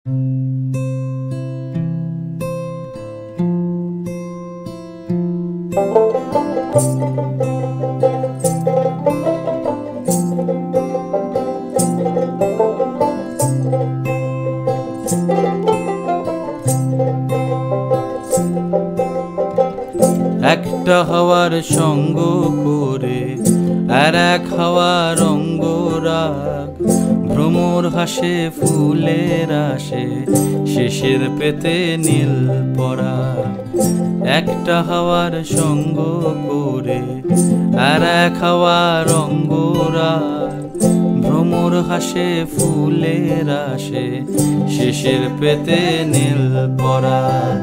একটা হাওয়ার সঙ্গ করে আর এক হাওয়ার অঙ্গরাগ, ভ্রমর হাসে ফুলের আসে শেষের পেতে নীল পরাগ। একটা হাওয়ার সঙ্গ করে আর এক হাওয়ার অঙ্গরাগ, ভ্রমর হাসে ফুলের আসে শেষের পেতে নীল পরাগ।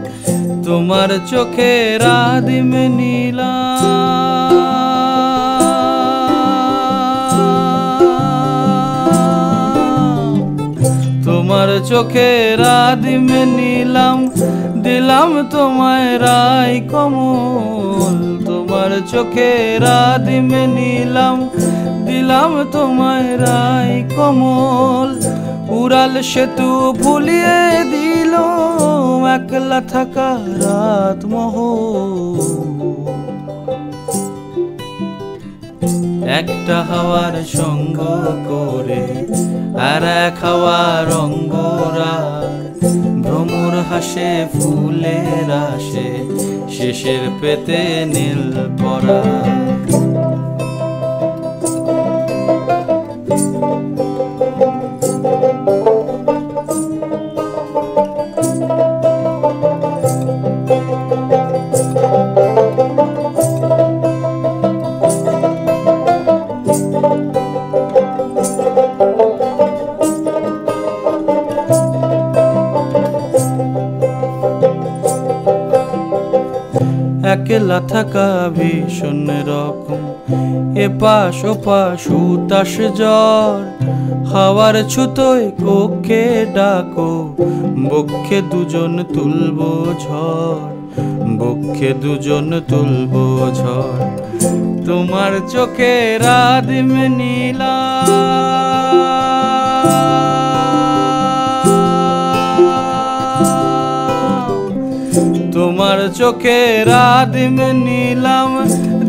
তোমার চোখের আদিম নীলা, তোমার চোখের আদিম নীলাম, দিলাম তোমায় রায় কমল। তোমার চোখের আদিম নীলাম, দিলাম তোমায় রায় কমল। উড়াল সেতু ভুলিয়ে দিল একলা থাকা রাত মহল। একটা হাওয়ার সঙ্গ করে আর এক হাওয়ার অঙ্গরাগ, ভ্রমর হাসে ফুলের আসে শেষের পেতে নীল পরাগ। একলা থাকা ভীষণ রকম, এপাশ ওপাশ উতাস জ্বর। হাওয়ার ছুতোয় কক্ষে ডাকো, বক্ষে দুজন তুলবো ঝড়, বক্ষে দুজন তুলবো ঝড়। তোমার চোখের আদিম নীলা, তোমার চোখের আদিম নীলাম,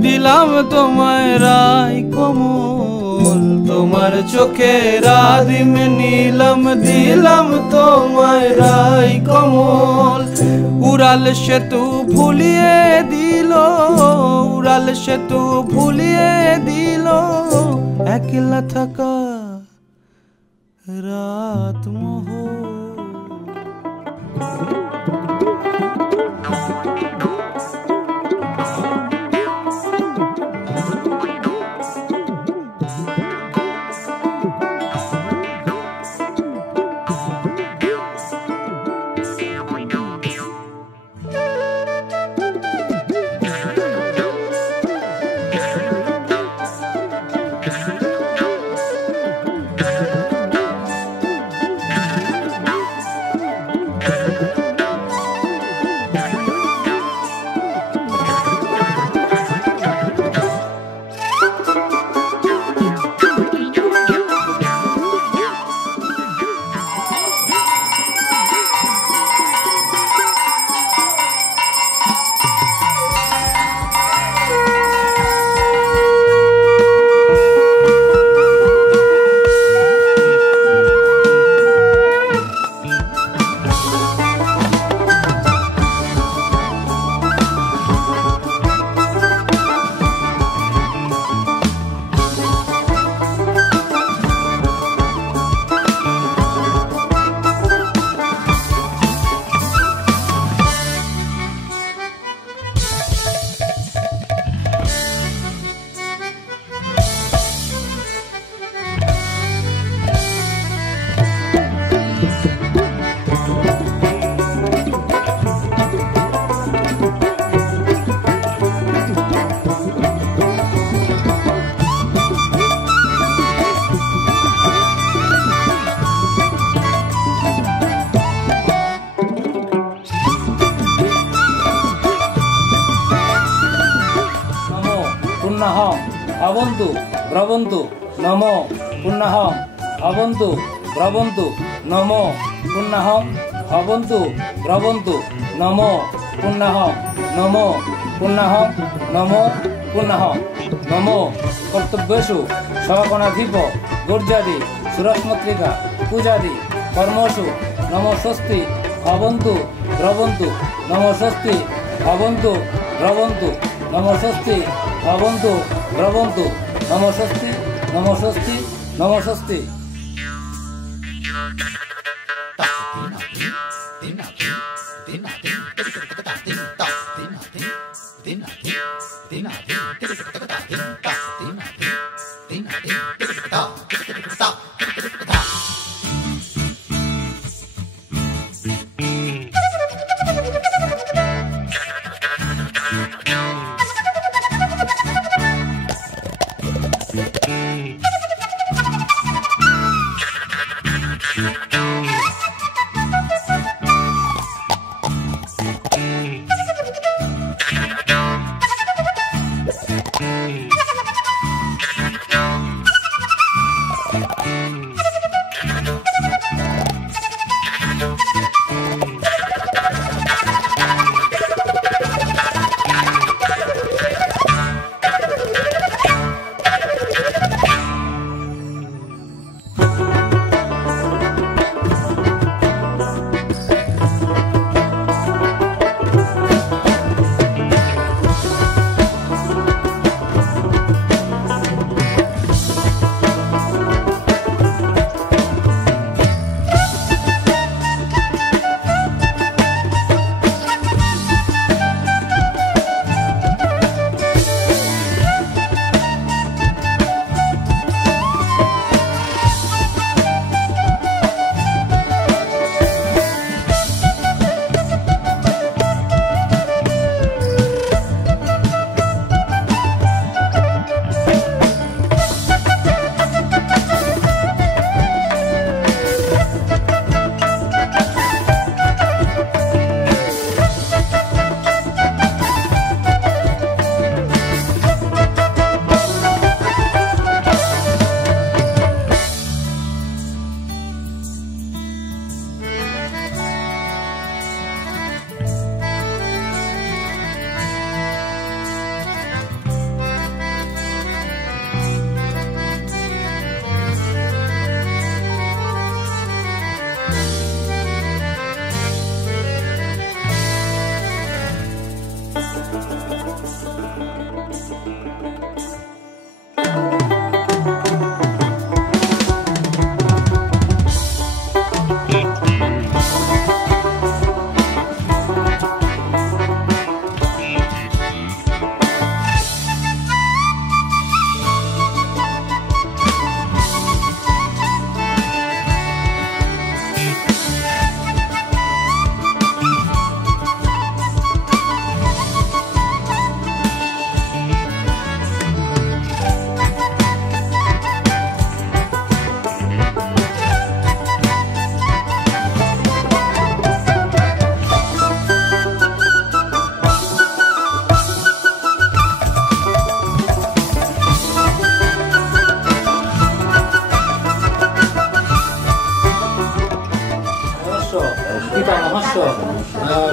দিলাম তোমায় রায় কমল। তোমার চোখের আদিম নীলাম, দিলাম তোমায় রায় কমল। উড়াল সেতু ভুলিয়ে দিল, উড়াল সেতু ভুলিয়ে দিল একলা থাকা রাত মহল। পুনః ভবন্তু ভ্রবন্তু নমো পুনঃ ভবন্তু ভ্রবন্তু নমো। পুণ্যাহং ভবন্তু ভ্রবন্তু নমো পুণ্যাহং নমো পুণ্যাহং নমো পুণ্যাহং নমো কর্তব্যেষু সগণাধিপ গুর্জাদি সুরস্মত্রিকা পূজাদি কর্মসু নমো স্বস্তি ভবন্তু ভ্রবন্তু নমো স্বস্তি ভবন্তু ভ্রবন্তু নমো স্বস্তি ভবন্তু ভ্রবন্তু নমো স্বস্তি নমো স্বস্তি নমো স্বস্তি।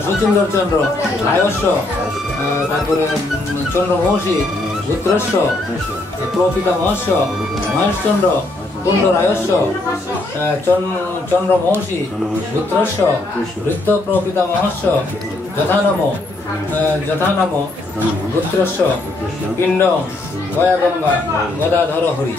শচীন্দ্রচন্দ্র আয়স্য, তারপরে চন্দ্রমহর্ষি রুদ্রস্য, প্রপিতামহস্য মহেশচন্দ্র কুণ্ডরায়স্য, চন্দ্রমহর্ষি রুদ্রস্য বৃদ্ধ প্রপিতামহস্য যথানাম রুদ্রস্য পিণ্ড গয়াগঙ্গা গদাধর হরি।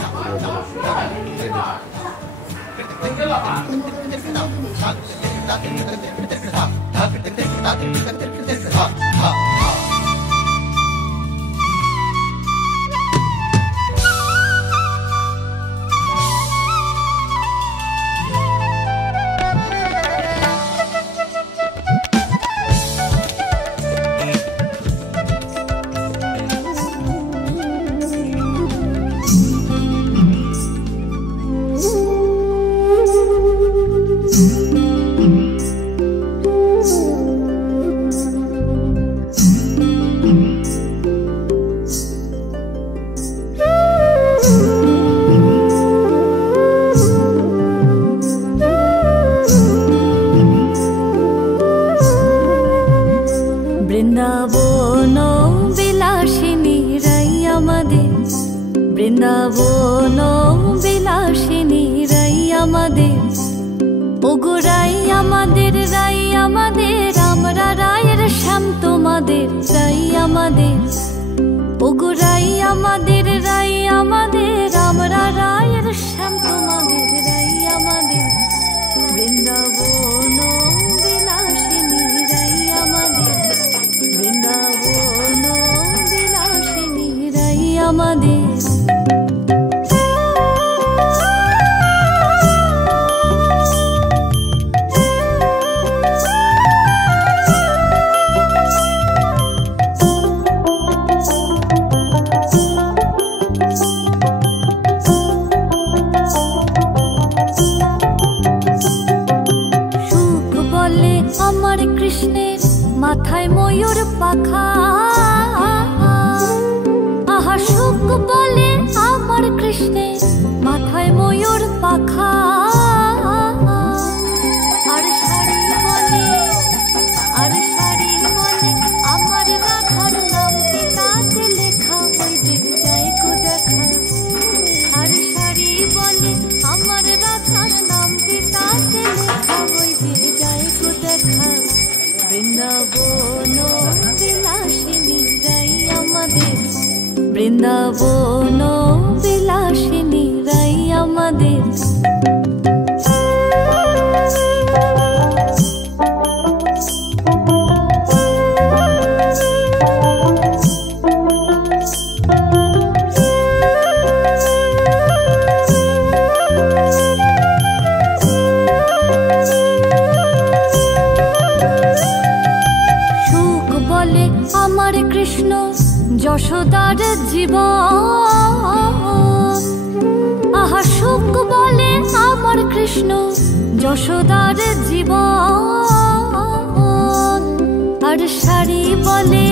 বৃন্দাবন বিলাসিনী রাই আমাদের, ওগো রাই আমাদের, রাই আমাদের, আমরা রায়ের শ্যাম তোমাদের, রাই আমাদের, ওগো রাই আমাদের, রাই আমাদের, আমরা রায়ের শ্যাম তোমাদের, রাই আমাদের। বৃন্দাবন বিলাসিনী রাই আমাদের, বৃন্দাবন বিলাসিনী রাই আমাদের। কৃষ্ণের মাথায় ময়ূর পাখা, আহা সুখ বলে আমার কৃষ্ণের মাথায় ময়ূর পাখা। আর শাড়ি বলে, আর শাড়ি বলে আমার রাধার নামটি তাতে লেখা, ওই যে যায় গো দেখা। আর শাড়ি বলে আমার রাধার নামটি তাতে লেখা, ওই যে যায় গো দেখা। বৃন্দাবন বিলাসিনী রাই আমাদের, বৃন্দাবন বিলাসিনী রাই আমাদের। কৃষ্ণ যশোদার জীবন, আহা সুখ বলে আমার কৃষ্ণ যশোদার জীবন। আর শাড়ি বলে,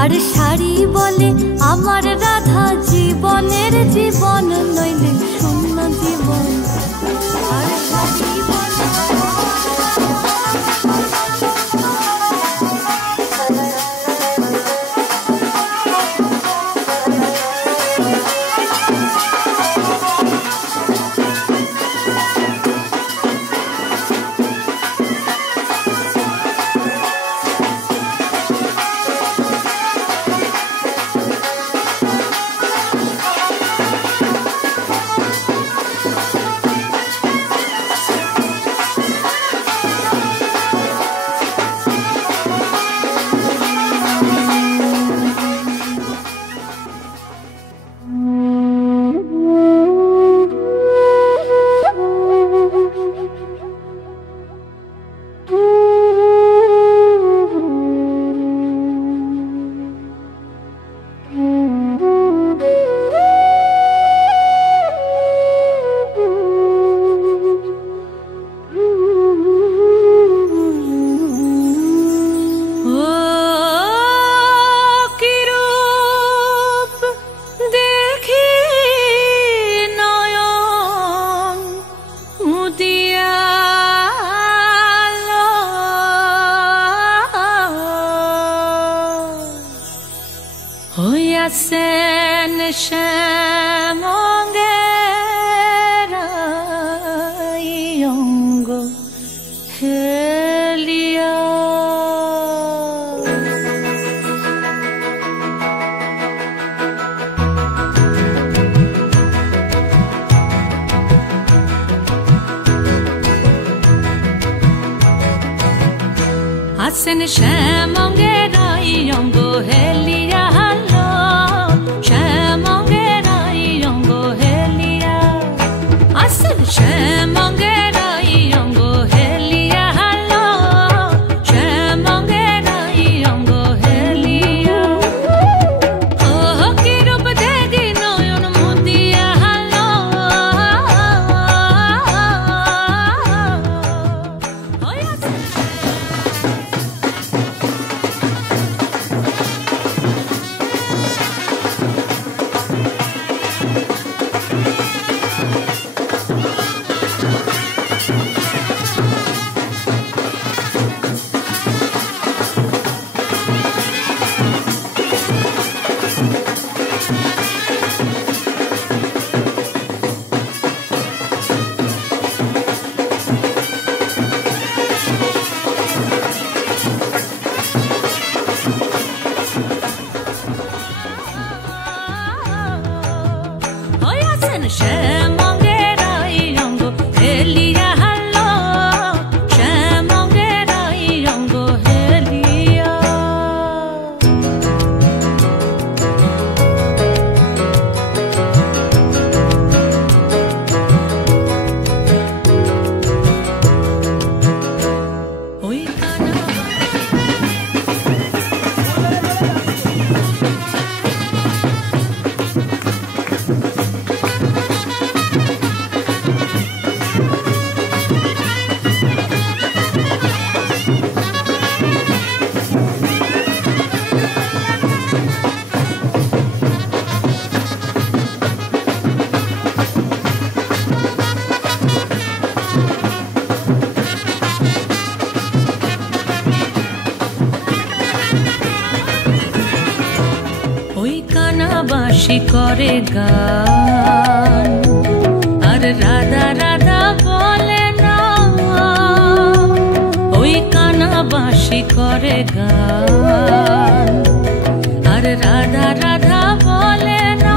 আর শাড়ি বলে আমার রাধা জীবনের জীবন, নইলে শূন্য জীবন। আর শাড়ি বলে হইয়াছেন শ্যামঙ্গের অঙ্গ হেলিয়া। আছেন শ্যামঙ্গের অঙ্গ হেলিয়া, শ্যামঙ্গের অঙ্গ হেলিয়া, হালো শ্যামঙ্গের অঙ্গ হেলিয়া। ও কি রূপ দেখি নয়ন মুদিয়া, হালো বাঁশি করে গান আর রাধা রাধা বলে না, ওই কানা বাঁশি করে গান আর রাধা রাধা বলে না।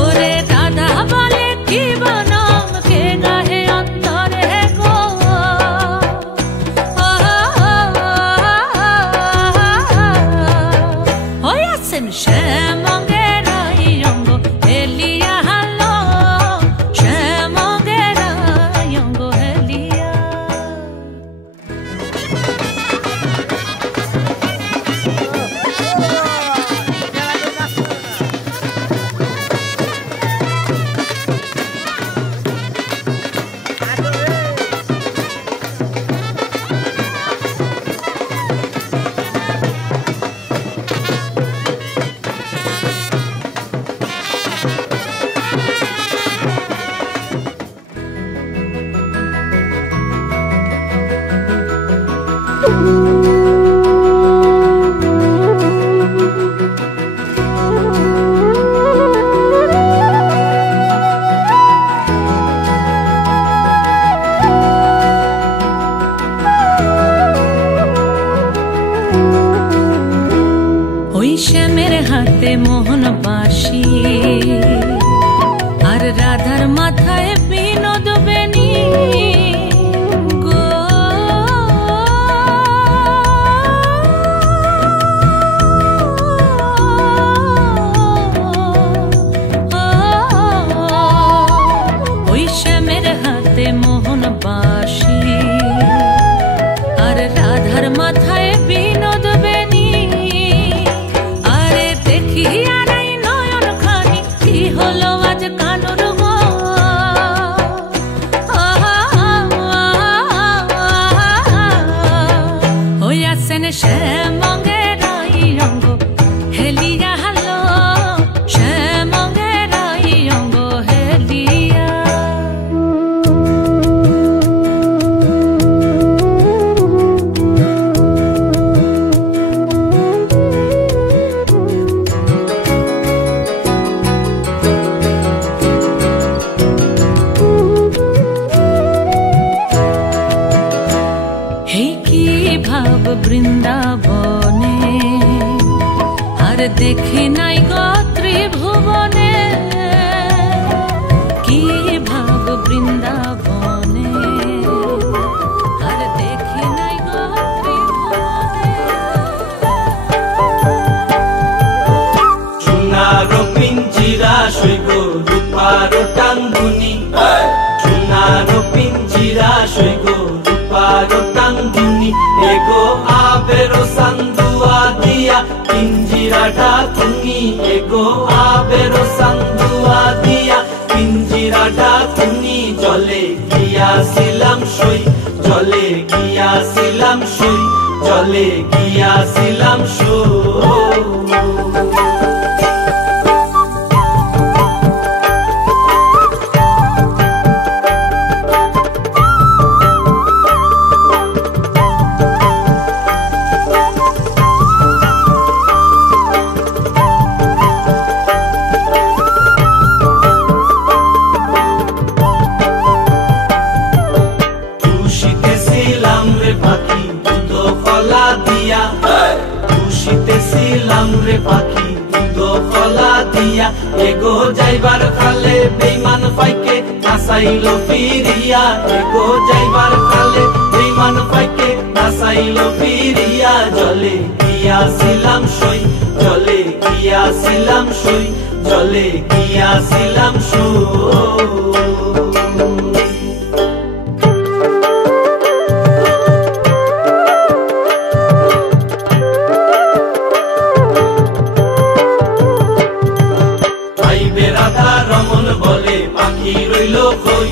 ওরে রাধা বলে কি বনাম কে গাহে অন্তরে গো, হইয়াছেন শ্যামঙ্গের অঙ্গ হেলিয়া হালো, শ্যামঙ্গের অঙ্গ হেলিয়া। ওই শ্যামের হাতে মোহন বাঁশি আর রাধার মাথায় বিনোদ বেনি গো, ওই শ্যামের হাতে মোহন বাঁশি আর রাধার মাথায় বিনোদ বেনি। আরে দেখি আর এই নয়ন খানি কি হলো আজ কানুর গো, হইয়াছেন শ্যামঙ্গের অঙ্গ হেলিয়া হালো, শ্যামঙ্গের অঙ্গ হেলিয়া। হেই কি ভাব বৃন্দাবনে আর দেখি নাই গো ত্রিভুবনে, কি ভাব বৃন্দাবনে আর দেখি নাই গো ত্রিভুবনে। সোনার পিঞ্জিরা সৈগ রূপার টাঙ্গুনি, সোনার পিঞ্জিরা সৈগ রূপার টাঙ্গুনি, এগো আবেরো সান্দুয়া দিয়া পিঞ্জিরাটা তুমি, এগো আবেরো সান্দুয়া দিয়া পিঞ্জিরাটা তুমি। জলে গিয়াছিলাম সই, জলে গিয়াছিলাম সই, জলে গিয়াছিলাম সই। খুশিতেছিলাম রে পাখি দুধ কলা দিয়া, খুশিতেছিলাম রে পাখি দুধ কলা দিয়া, এগো যাইবার কালে বেইমান পাইকে নাসাইল ফিরিয়া, এগো যাইবার কালে বেইমান পাইকে নাসাইল ফিরিয়া। জলে গিয়াছিলাম সই, জলে গিয়াছিলাম সই, জলে গিয়াছিলাম সই। রাধা রমন বলে পাখি রইল কই,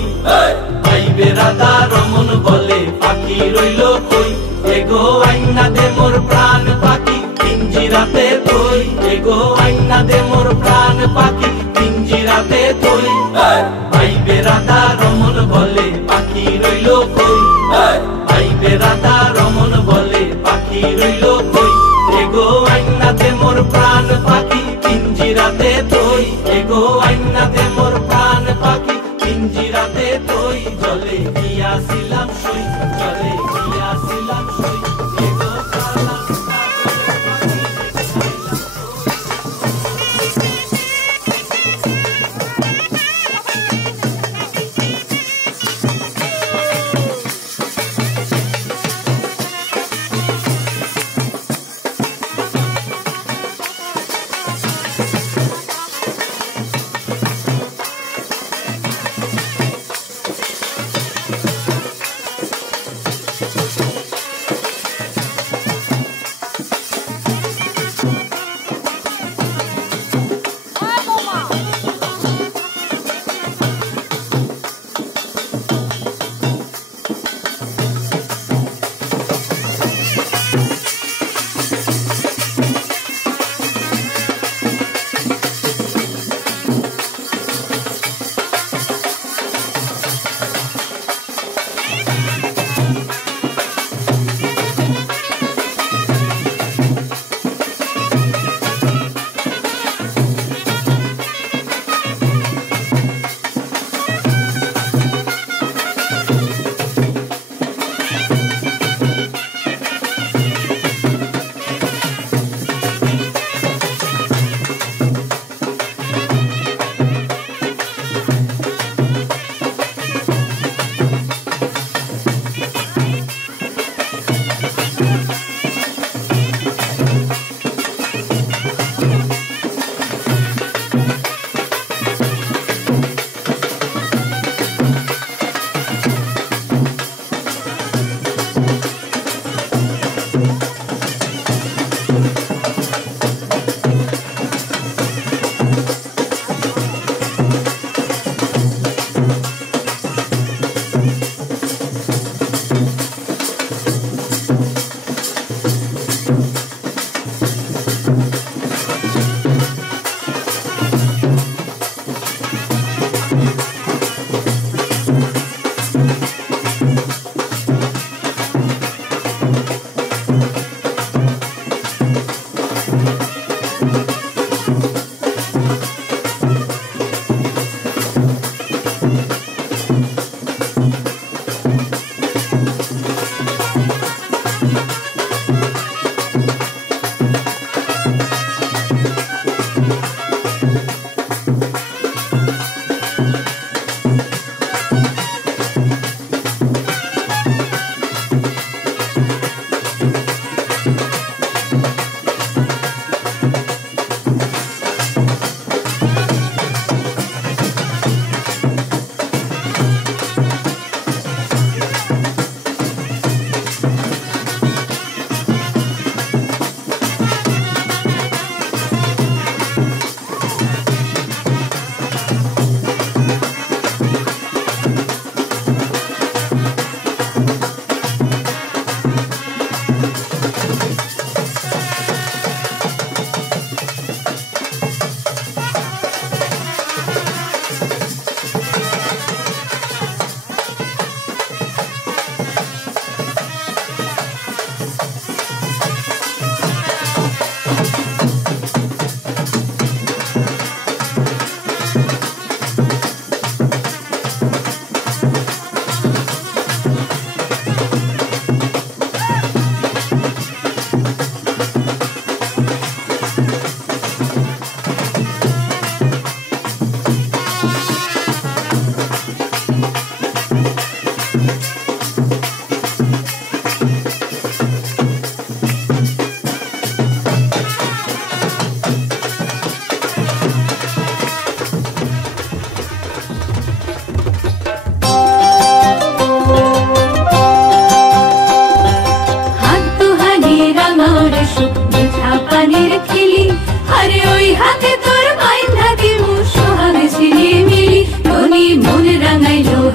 পাইবে রাধা রমন বলে পাখি রইল কই, এগো আইনা দে মোর প্রাণ পাখি পিঞ্জিরাতে তুই, এগো আইনা দে মোর প্রাণ পাখি পিঞ্জিরাতে তুই। পাইবে রাধা রমন বলে পাখি রইল কই, পাইবে রাধা রমন বলে পাখি রইল কই, এগো তুই জলে গিয়াছিলাম সই জলে গিয়াছিলাম সই এগো সালাম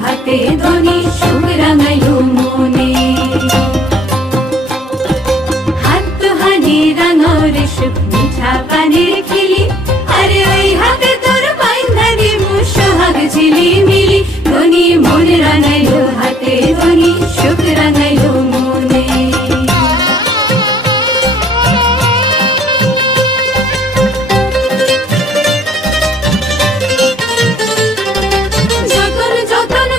হাতে ধনী সুখ রাঙাইলো মনে হাত দুহানি রাঙাও রে সুখ মিঠা পানির খিলি আরে ওই হাতে তোর বাইন্ধা দিমু সোহাগ ঝিলিমিলি ধনী মন রাঙাইলো হাতে ধনী সুখ রাঙাইলো মনে যতন যতন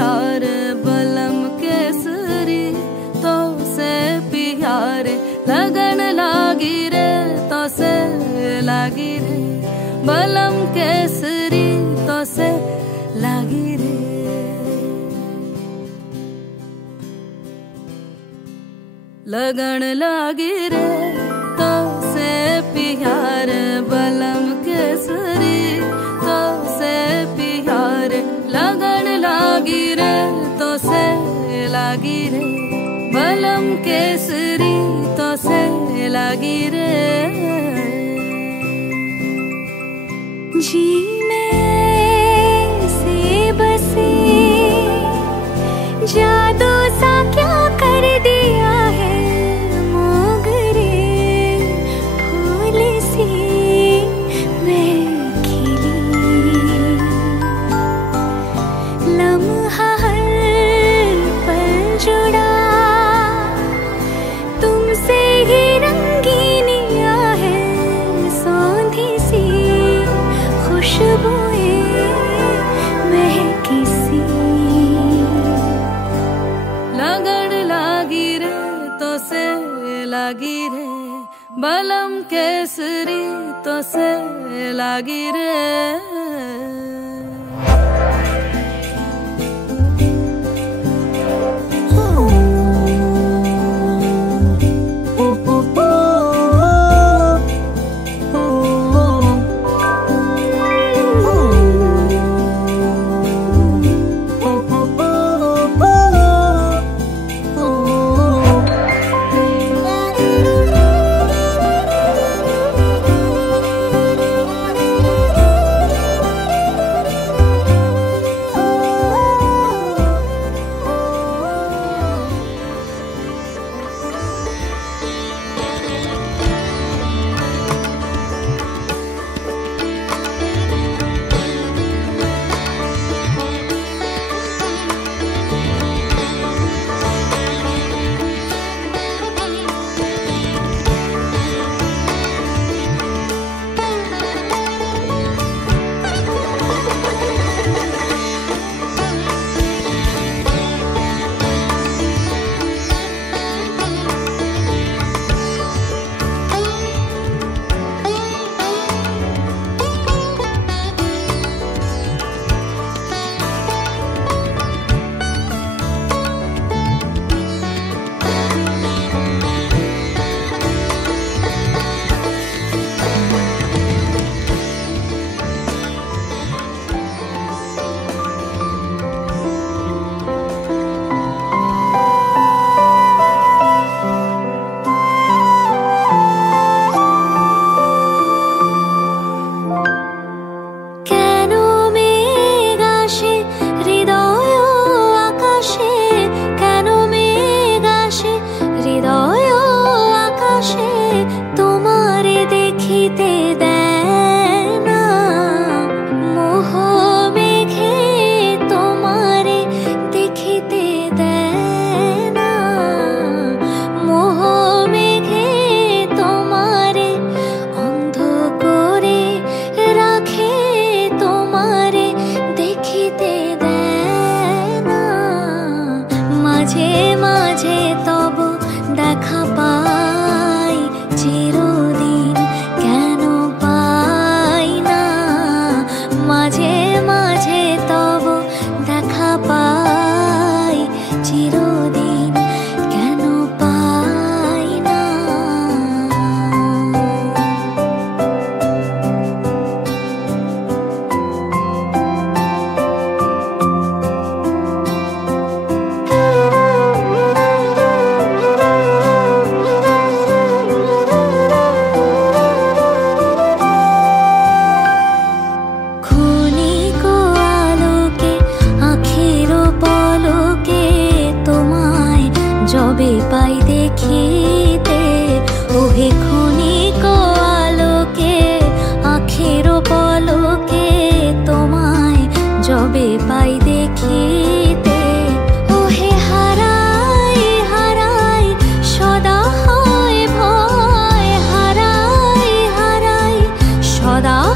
प्यार बलम केसरी तो से प्यार लगन लागी रे तो से लागी रे बलम केसरी तो से लागी रे लगन लागी रे तो से प्यार बलम केसरी तो से प्यार लगन लागी रे तो से लागी रे बलम केसरी तो से लागी रे जी में से बसे जादू सा क्या कर दिया है मोगरे फूल सी मैं खिली लम्हा हर पल जुड़ा तुमसे ही रंगीनिया है सौंधी सी खुशबुएं महकी सी लगन लागी रे तो से लागी रे बलम केसरी तो से लागी रे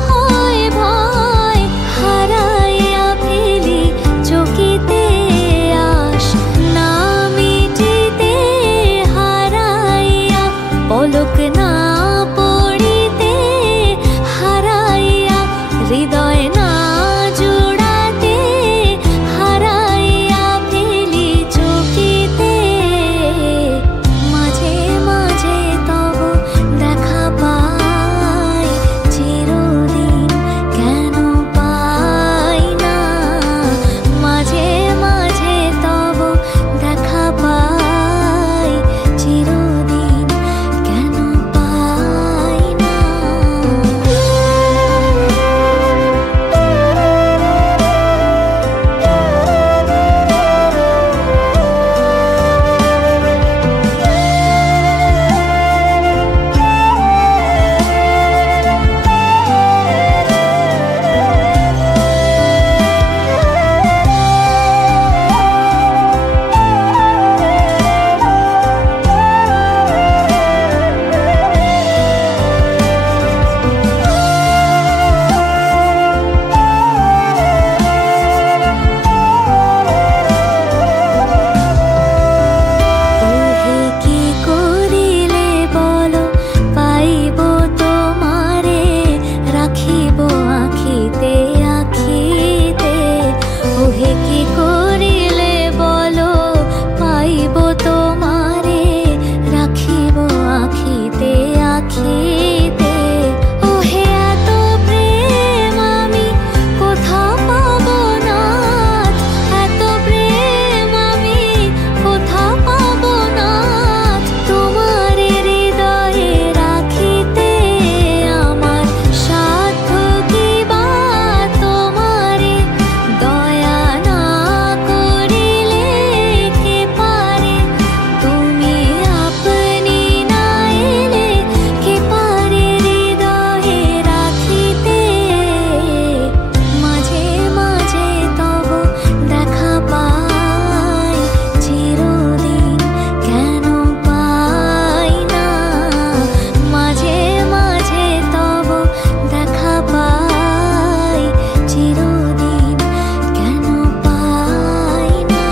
হয় ভয় হারাইয়া ফেলি চকিতে কি করিলে বলো পাইব তোমারে রাখিব আখিতে আখিতে ওহে এত প্রেম আমি কোথা পাবো না এত প্রেম আমি কোথা পাবো না তোমার হৃদয়ে রাখিতে আমার সাধ্য কি বা তোমারে দয়া না করিলে কে পারে তুমি আপনি না এলে কে পারে হৃদয়ে রাখিতে মাঝে মাঝে তব দেখা পাই চিরদিন কেন পাই না মাঝে মাঝে তব দেখা পাই চিরদিন কেন পাই না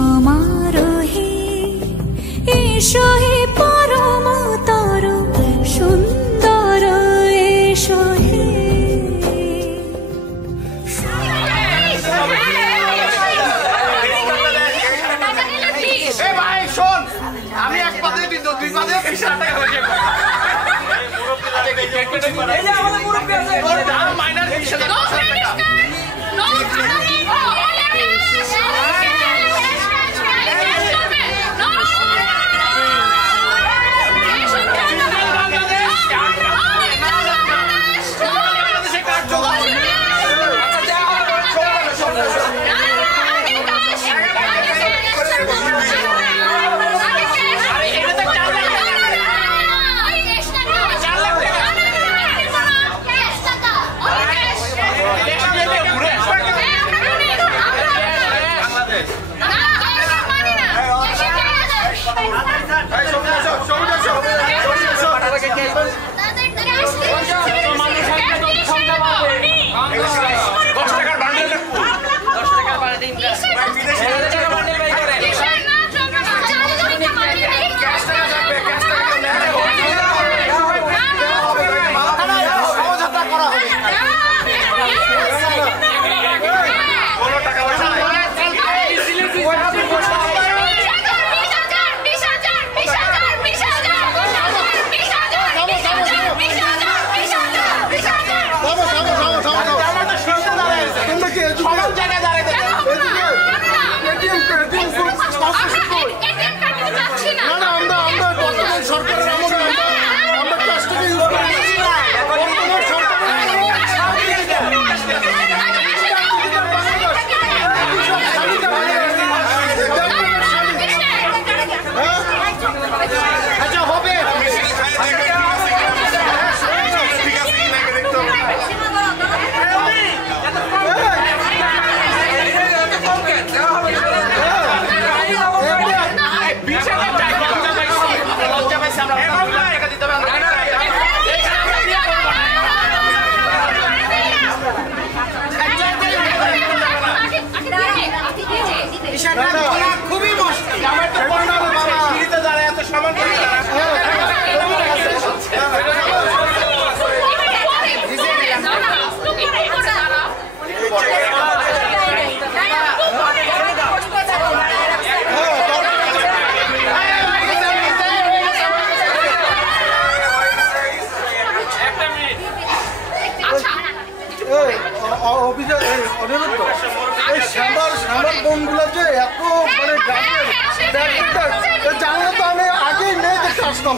সমারোহে এসো হে পরমতর সুন্দর এসো হে ভাই শোন আমি এক পাতে কিন্তু দুই পাতে 20,000 টাকা হয়ে যাবে এই যে আমাদের মুরব্বি আছে ওর দাম মাইনাস 20,000 টাকা খুবই মুশকিল আমার তো সিঁড়িতে দাঁড়ায় এত সামান অভিযোগ অনুরোধ এই শ্যামার বনগুলো যে এত মানে জানলে তো আমি আগেই নেই দেখতে আসতাম।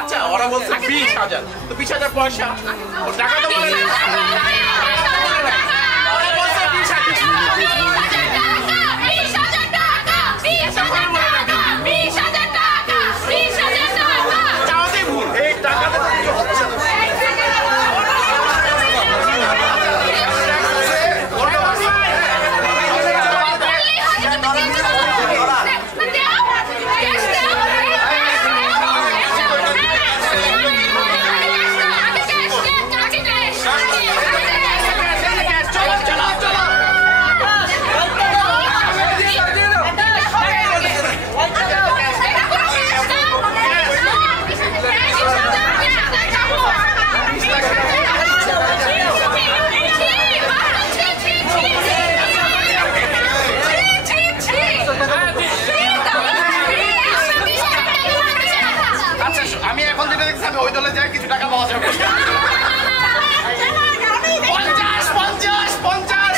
আচ্ছা ওরা বলছে 20,000 তো 20,000 পয়সা ও টাকা তো বলে ওই দলে যায় কিছু টাকা পাওয়া যাবে। 50 50 50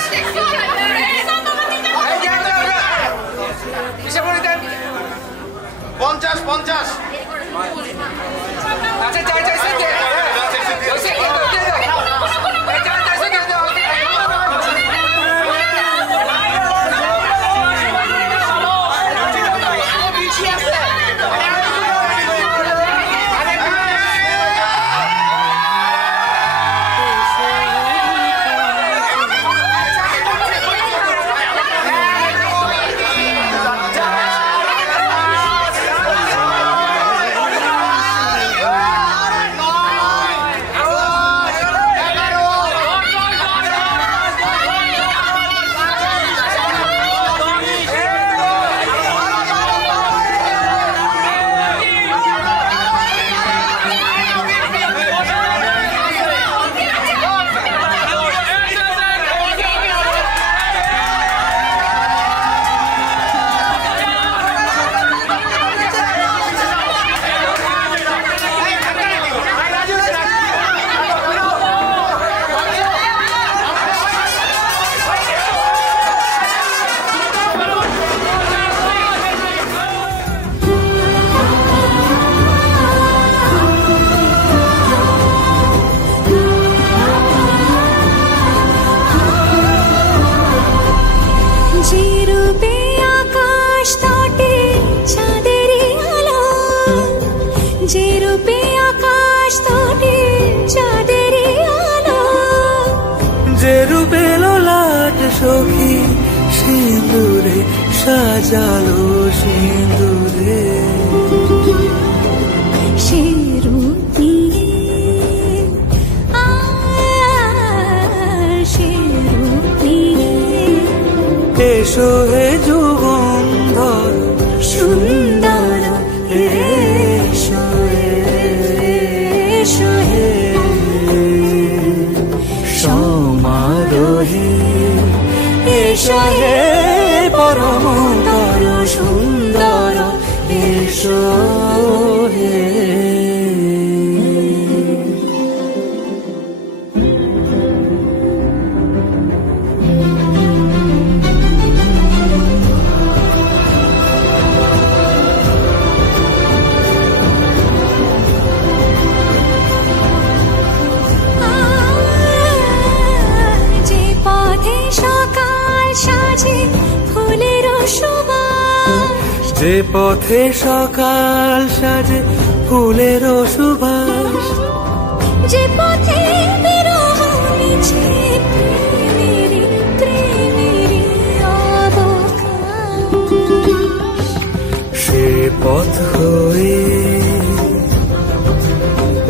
হিসাব করে দেন 50 50 আচ্ছা চাই চাই সে দে সখী সিঁদুরে সাজালো সিঁদুরে সে রূপী সে রূপী এসো হে যুগন্ধর সুন্দর এসো এসো হে সমারোহে এসো হে পরমতর সুন্দর এসো হে যে পথে সকাল সাজে ফুলের সুবাস যে পথে বিরহ মিছে প্রেমেরি প্রেমেরি অবকাশ সে পথ হয়ে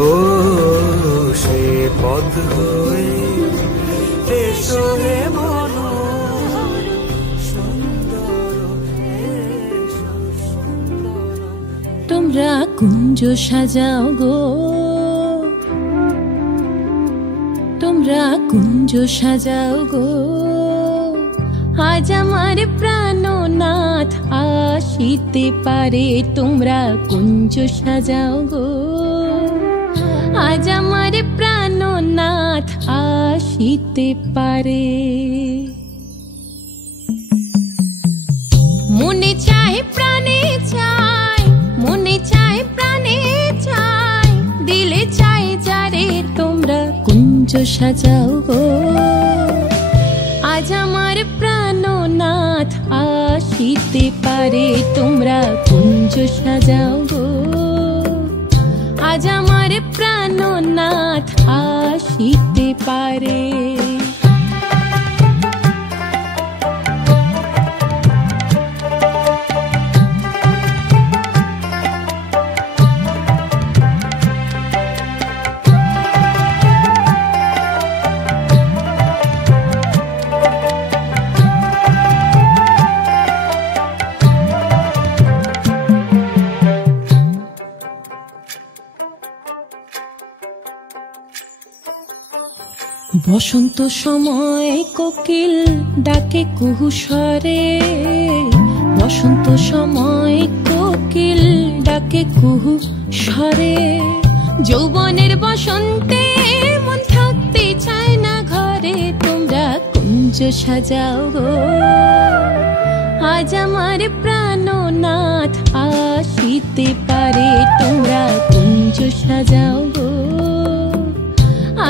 ও সে পথ হয়ে এসো হে তোমরা কুঞ্জ সাজাও গো, তোমরা কুঞ্জ সাজাও গো, আজ আমার প্রাণ না নাথ আসিতে পারে তোমরা কুঞ্জ সাজাও গো আজ আমার প্রাণনাথ আসিতে পারে মনে চায় প্রাণে চায় মনে চায় প্রাণে চায় দিলে চায় যারে তোমরা কুঞ্জ সাজাও গো আজ আমার প্রাণনাথ আসিতে পারে তোমরা কুঞ্জ সাজাও গো আজ আমার প্রাণনাথ আসিতে পারে বসন্ত সময় কোকিল ডাকে কুহু স্বরে বসন্ত সময় কোকিল ডাকে কুহু স্বরে যৌবনের বসন্তে মন থাকতে চায় না ঘরে তোমরা কুঞ্জ সাজাও গো আজ আমার প্রাণনাথ আসিতে পারে তোমরা কুঞ্জ সাজাও গো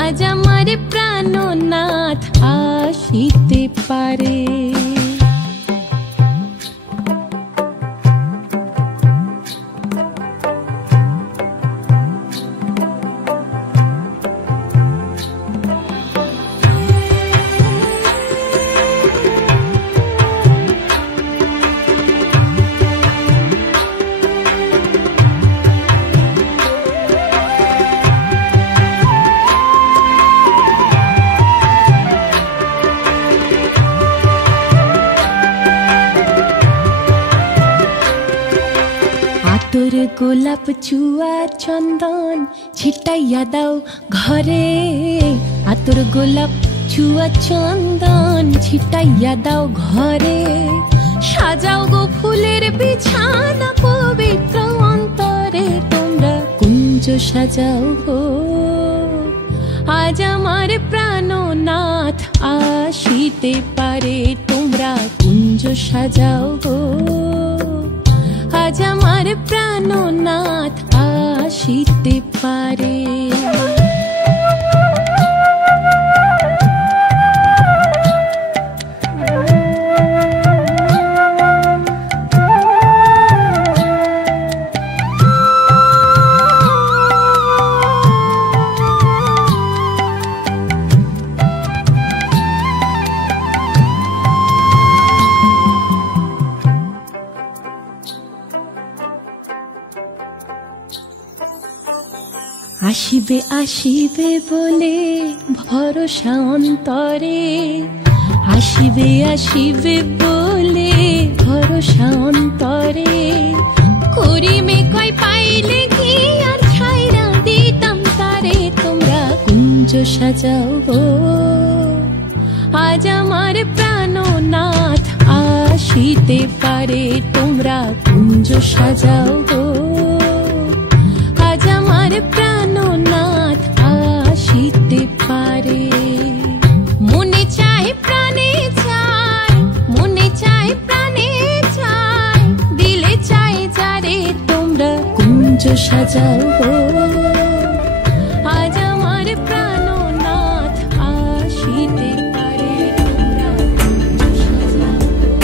আজ আমার প্রাণনাথ আসিতে পারে আতর গোলাপ চুয়া চন্দন ছিটাইয়া দাও ঘরে আতর গোলাপ চুয়া চন্দন ছিটাইয়া দাও ঘরে সাজাও গো ফুলের বিছানা পবিত্র অন্তরে তোমরা কুঞ্জ সাজাও গো আজ আমার প্রাণনাথ আসিতে পারে তোমরা কুঞ্জ সাজাও গো আজ আমার প্রাণনাথ আসিতে পারে আসিবে আসিবে বলে ভরসা অন্তরে আসিবে আসিবে বলে ভরসা অন্তরে করিমে কয় পাইলে কি আর ছাইরা দিতাম তারে তোমরা কুঞ্জ সাজাও গো আজ আমার প্রাণনাথ আসিতে পারে তোমরা কুঞ্জ সাজাও গো আজ আমার প্রাণনাথ আসিতে পারে মনে চায় প্রাণে চায় মনে চায় প্রাণে চায় দিলে চায় যারে তোমরা কুঞ্জ সাজাও গো আজ আমার প্রাণনাথ আসিতে পারে তোমরা কুঞ্জ সাজাও গো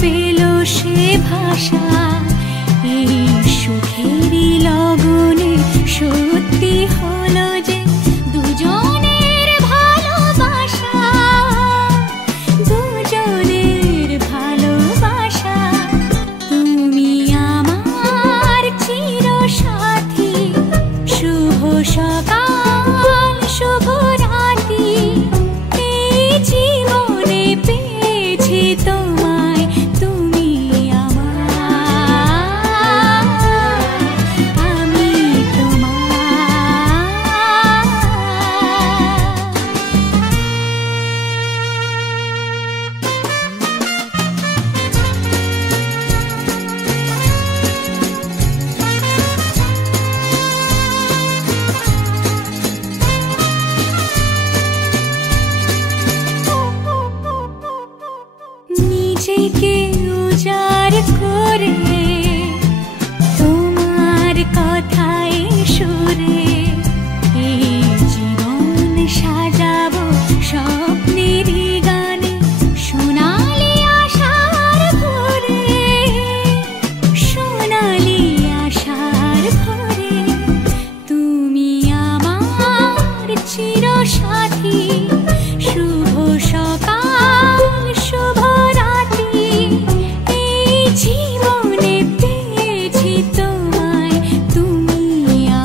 পেল সে ভাষা এই সুখেরই লগনে সত্যি হলো যে দুজনের ভালোবাসা, দুজনের ভালোবাসা। তুমি আমার চিরসাথী, শুভ সকাল শুভ রাতি, এই জীবনে পেয়েছি তোমায়, তুমি আমার, আমি তোমার। নিজেকে উজাড় করে তোমার কথায় সুরে এই জীবন সাজাবো স্বপ্নেরই গানে, সোনালি আশার ভোরে, সোনালি আশার ভোরে। তুমি আমার চিরসাথী, শুভ সকাল শুভ রাতি, এই জীবনে পেয়েছি তোমায়, তুমি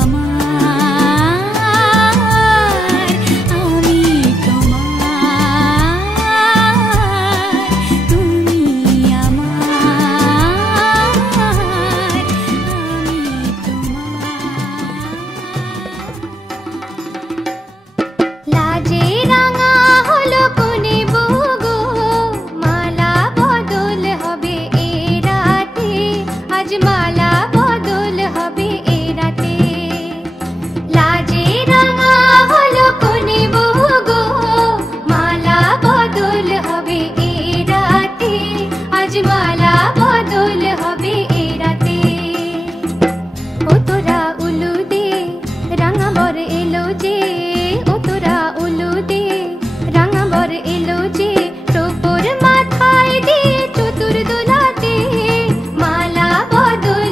আমার, আমি তোমার, তুমি আমার, আমি তোমার। লাজে রাঙা হলো কোনে বগো, মালা বদল হবে এ রাতে, আজ মালা বদল হবে এ রাতে। লাজে রাঙা হলো কোনে বগো, মালা বদল হবে এ রাতে, আজ মালা বদল হবে এ রাতে। ও তোরা উলু দে রাঙা বর এলো যে, ও তোরা উলু দে রাঙা বর এলো যে, টোপর মাথায় দিয়ে চতুর দোলাতে, মালা বদল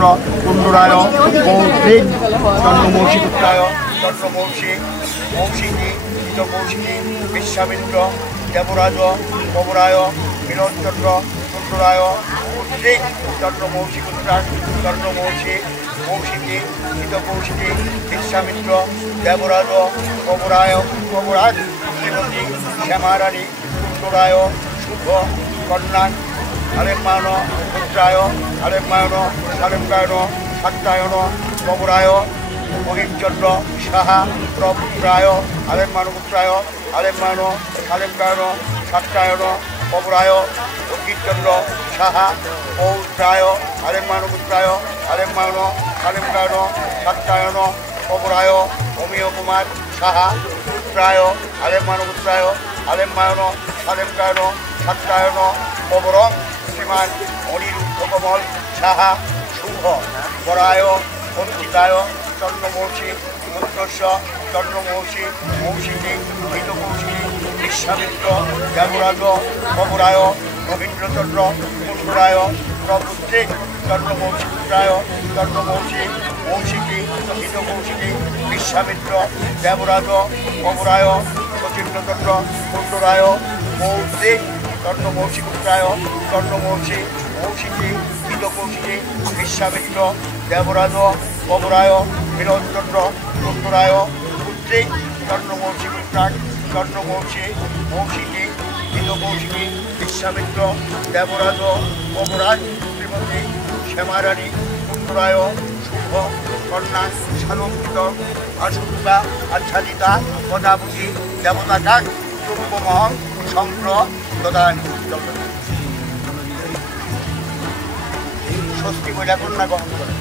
চন্দ্র কুণ্ডরায় মৌদ্রিক চন্দ্রমৌষিপুত্রায় চন্দ্রমৌষি মৌষিকী কৃতমৌষিকী বিশ্বামিত্র দেবরাজ কবরায় বিরোধচন্দ্র কুণ্ডরায় উদ্রিক চন্দ্রমৌষিপুত্রায় চন্দ্রমৌষি মৌষিকী কৃতমৌষিকী বিশ্বামিত্র দেবরাজ কবরায় কবরাজ শ্রীমতী শ্যামারানী কুণ্ডরায় শুভ কন্যান আলেম্মায়ন পুত্রায় আলেম্মায়ন সালেমকায়ন সাত্তায়ন কবরায় মহিমচন্দ্র সাহা প্রপুত্রায় আলেম্মানপুত্রায় আলেম্মায়ন সালেমকায়ন সাত্তায়ন কবরায় অঙ্কিতচন্দ্র সাহা পৌত্রায় আলেম্মানপুত্রায় আলেম্মায়ন সালেমকায়ন সাত্তায়ন কবরায় অমিয় কুমার সাহা পুত্রায় আলেম্মানপুত্রায় আলেম্মায়ন সালেমকায়ন সাত্তায়ন কবরং শ্রীমান অনিরুদ্ধকমল সাহা শুভ বরায় অঞ্চিতায় চন্দ্রমৌষি মুদ্রস্য চন্দ্রমৌষি মৌষিকী হিতকৌশিকী বিশ্বামিত্র দেবরাজ কবরায় রবীন্দ্রচন্দ্র কুণ্ডরায় প্রপুত্রিক চন্দ্রমৌষিপুত্রায় চন্দ্রমৌষি মৌষিকী হিতকৌশিকী বিশ্বামিত্র দেবরাজ কবরায় শচীন্দ্রচন্দ্র কুণ্ডরায় মৌদ্রিক চন্দ্রমৌষিপুত্রায় চন্দ্রমৌষি মৌষিকী হিতকৌশিকী বিশ্বামিত্র দেবরাজ কবরায় বিরোধচন্দ্র কুণ্ডরায় পুত্রিক চন্দ্রমৌষিপুত্রায় চন্দ্রমৌষি মৌষিকী হিতকৌশিকী বিশ্বামিত্র দেবরাজ কবরাজ শ্রীমতী শ্যামারানী কুণ্ডরায় শুভ কন্যা সালঙ্কিত আশুকা আচ্ছাদিতা পদাবতী দেবতাকাক চুম্বমহং শঙ্কর দদানি ষষ্ঠী বইটা কন্যা গ্রহণ করে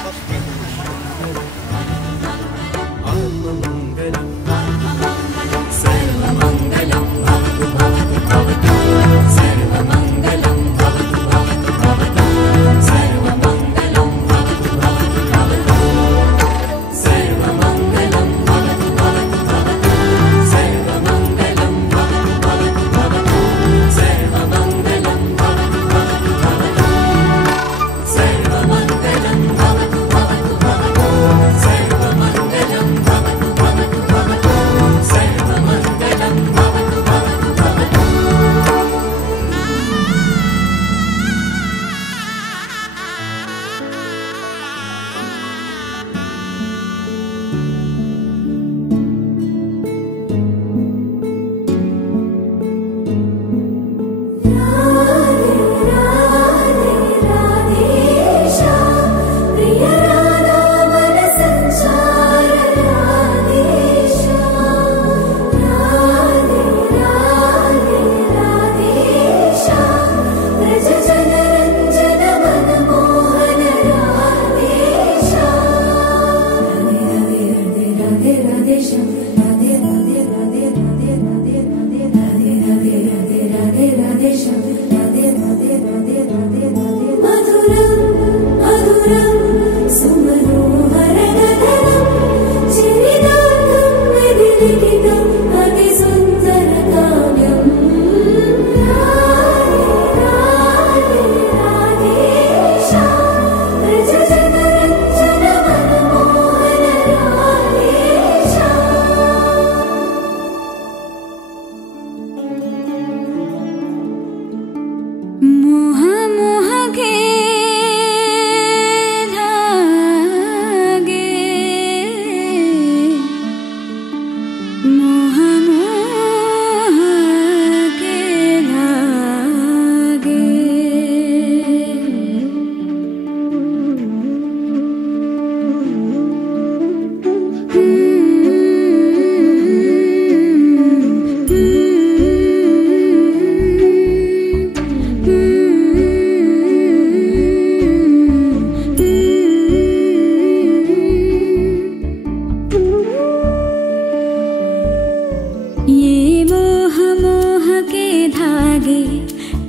ষষ্ঠী सर्वमङ्गलं भवतु भवतु भवतु सर्वमङ्गलं भवतु भवतु भवतु सर्वमङ्गलं भवतु भवतु भवतु सर्वमङ्गलं भवतु भवतु भवतु सर्वमङ्गलं भवतु भवतु भवतु सर्वमङ्गलं भवतु भवतु भवतु सर्वमङ्गलं भवतु भवतु भवतु सर्वमङ्गलं भवतु भवतु भवतु सर्वमङ्गलं भवतु भवतु भवतु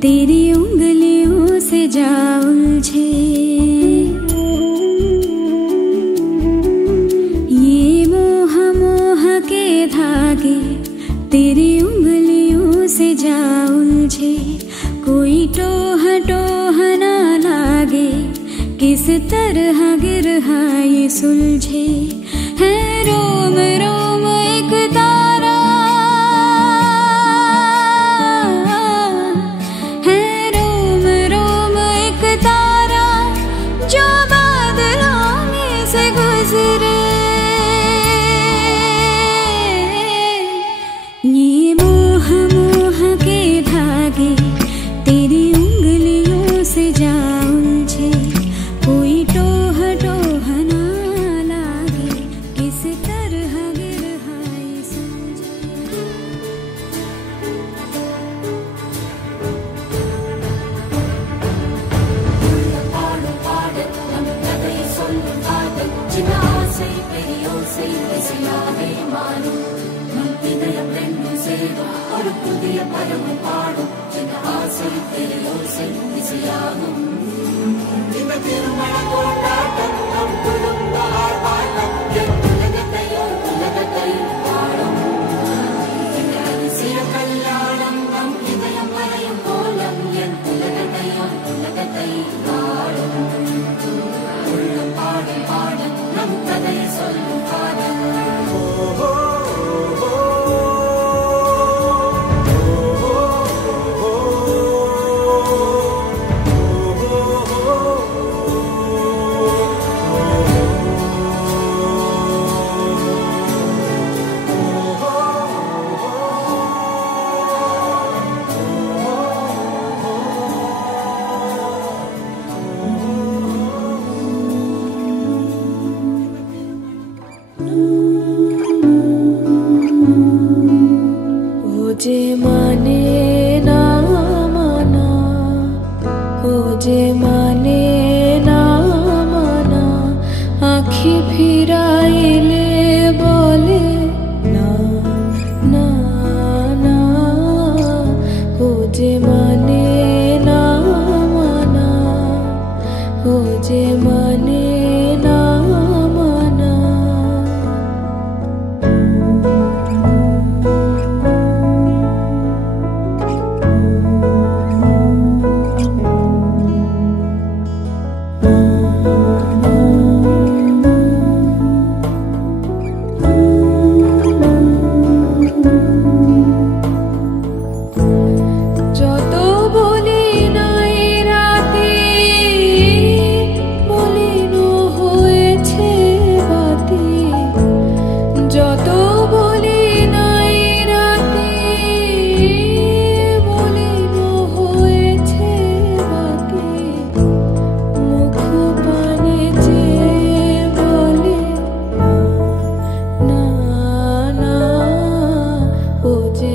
तेरी उंगलियों से जा उलझे ये मोह मोह के धागे तेरी उंगलियों से जा उलझे कोई टोह टोह ना लागे कि किस तरह गिर ये सुलझे है रोम रोम एक तारा है रोम रोम एक तारा जो बादलों में से गुजरे ये मोह मोह के धागे तेरी उंगलियों से जा उलझे कोई टोह टोह ना लागे किस तरह गिर ये समझे जे माने ना माना ओ जे माने ना माना आँखी फिराइले बोले ना ना ना ओ जे माने ना माना ओ जे माने ना माना ओ जे